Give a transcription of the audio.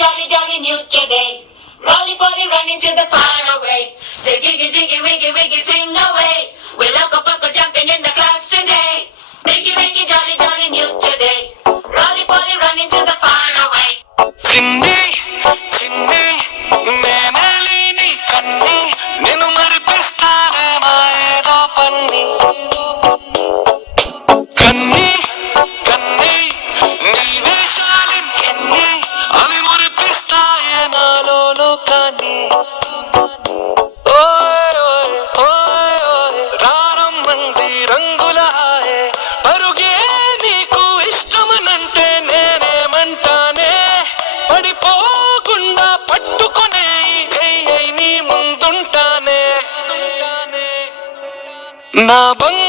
jolly, jolly new today. Rolly poly running to the far away. Say jiggy, jiggy, wiggy, wiggy, sing away. We're loco poco jumping in the clouds today. Wiggy, wiggy, jolly, jolly new today. Rolly poly running to the far away. చిన్ని చిన్ని నేనేలిని కన్ని నిన్ను మరిపిస్తానే మాయేదో పన్ని కన్ని కన్ని నీ వేషాలెన్ని అవి మురిపిస్తాయే నాలో లోకాన్ని ఓయ్ ఓయ్ ఓయ్ ఓయ్ రారమ్మంది రంగుల హాయే పరుగే నీకు ఇష్టమనంటే నేనేమంటానే పడిపోకుండా పట్టుకునే చెయ్యి నీ ముందుంటానే నా బంగారు